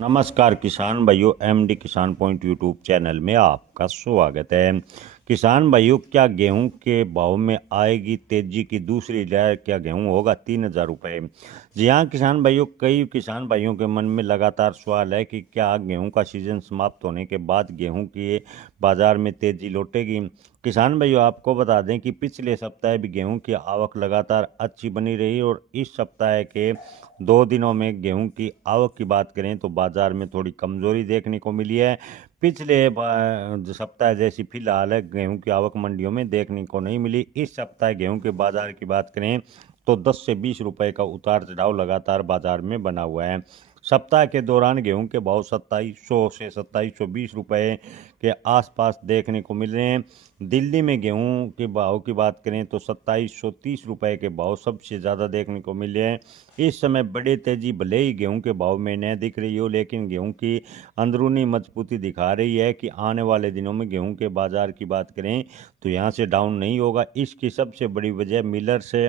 नमस्कार किसान भाइयों, एमडी किसान पॉइंट यूट्यूब चैनल में आपका स्वागत है। किसान भाइयों, क्या गेहूं के भाव में आएगी तेजी की दूसरी लहर? क्या गेहूं होगा 3,000 रुपये? जी हाँ किसान भाइयों, कई किसान भाइयों के मन में लगातार सवाल है कि क्या गेहूं का सीजन समाप्त होने के बाद गेहूं के बाजार में तेजी लौटेगी। किसान भाइयों, आपको बता दें कि पिछले सप्ताह भी गेहूं की आवक लगातार अच्छी बनी रही और इस सप्ताह के 2 दिनों में गेहूं की आवक की बात करें तो बाजार में थोड़ी कमजोरी देखने को मिली है। पिछले सप्ताह जैसी फिलहाल गेहूं की आवक मंडियों में देखने को नहीं मिली। इस सप्ताह गेहूं के बाजार की बात करें तो 10 से 20 रुपए का उतार चढ़ाव लगातार बाजार में बना हुआ है। सप्ताह के दौरान गेहूं के भाव 2700 से 2720 रुपए के आसपास देखने को मिल रहे हैं। दिल्ली में गेहूं के भाव की बात करें तो 2730 रुपए के भाव सबसे ज़्यादा देखने को मिले हैं। इस समय बड़ी तेजी भले ही गेहूं के भाव में न दिख रही हो, लेकिन गेहूं की अंदरूनी मजबूती दिखा रही है कि आने वाले दिनों में गेहूं के बाजार की बात करें तो यहां से डाउन नहीं होगा। इसकी सबसे बड़ी वजह मिलर से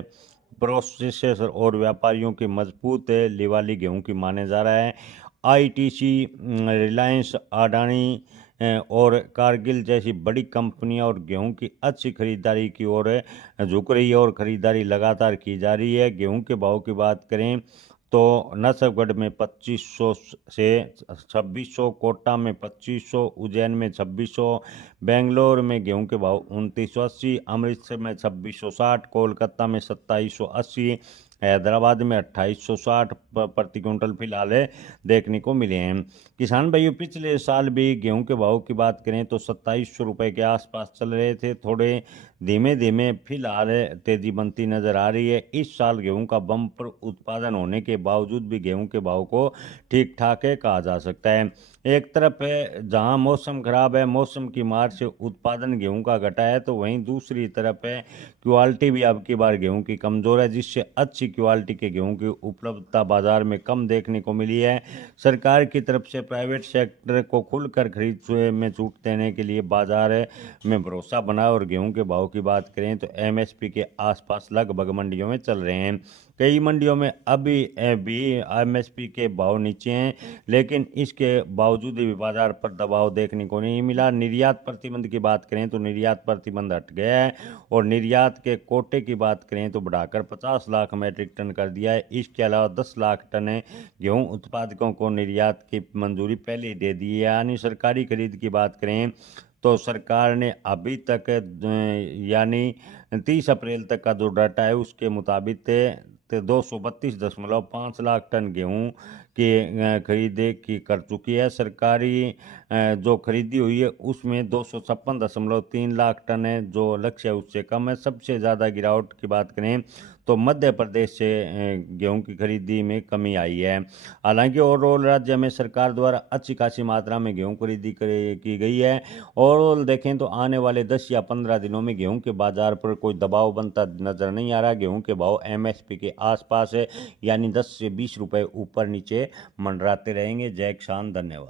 प्रोसेसर और व्यापारियों की मजबूत लिवाली गेहूं की माने जा रहा है। आईटीसी, रिलायंस, अडानी और कारगिल जैसी बड़ी कंपनियां और गेहूं की अच्छी खरीदारी की ओर झुक रही है और खरीदारी लगातार की जा रही है। गेहूं के भाव की बात करें तो नसबगढ़ में 2500 से 2600, कोटा में 2500, उज्जैन में 2600, बेंगलोर में गेहूं के भाव 2980, अमृतसर में 2660, कोलकाता में 2780, हैदराबाद में 2860 प्रति क्विंटल फिलहाल देखने को मिले हैं। किसान भाइयों, पिछले साल भी गेहूं के भाव की बात करें तो 2700 रुपये के आसपास चल रहे थे। थोड़े धीमे धीमे फिलहाल तेजी बनती नजर आ रही है। इस साल गेहूं का बम्पर उत्पादन होने के बावजूद भी गेहूं के भाव को ठीक ठाक है कहा जा सकता है। एक तरफ है जहां मौसम खराब है, मौसम की मार से उत्पादन गेहूं का घटा है, तो वहीं दूसरी तरफ है क्वालिटी भी अब की बार गेहूं की कमजोर है, जिससे अच्छी क्वालिटी के गेहूं की उपलब्धता बाजार में कम देखने को मिली है। सरकार की तरफ से प्राइवेट सेक्टर को खुलकर खरीद में छूट देने के लिए बाजार में भरोसा बना और गेहूं के भाव की बात करें तो एमएसपी के आसपास लगभग मंडियों में चल रहे हैं। कई मंडियों में अभी भी एमएसपी के भाव नीचे हैं, लेकिन इसके बावजूद भी बाजार पर दबाव देखने को नहीं मिला। निर्यात प्रतिबंध की बात करें तो निर्यात प्रतिबंध हट गया है और निर्यात के कोटे की बात करें तो बढ़ाकर 50 लाख मैट्रिक टन कर दिया है। इसके अलावा 10 लाख टन गेहूं उत्पादकों को निर्यात की मंजूरी पहले ही दे दी है। यानी सरकारी खरीद की बात करें तो सरकार ने अभी तक यानी 30 अप्रैल तक का जो डाटा है उसके मुताबिक 232.5 लाख टन गेहूं की खरीदे की कर चुकी है। सरकारी जो खरीदी हुई है उसमें 256.3 लाख टन है, जो लक्ष्य है उससे कम है। सबसे ज़्यादा गिरावट की बात करें तो मध्य प्रदेश से गेहूं की खरीदी में कमी आई है। हालांकि ओवरऑल राज्य में सरकार द्वारा अच्छी खासी मात्रा में गेहूं खरीदी की गई है। ओवरऑल देखें तो आने वाले 10 या 15 दिनों में गेहूं के बाजार पर कोई दबाव बनता नजर नहीं आ रहा। गेहूं के भाव एमएसपी के आसपास है, यानी 10 से 20 रुपए ऊपर नीचे मंडराते रहेंगे। जय किसान, धन्यवाद।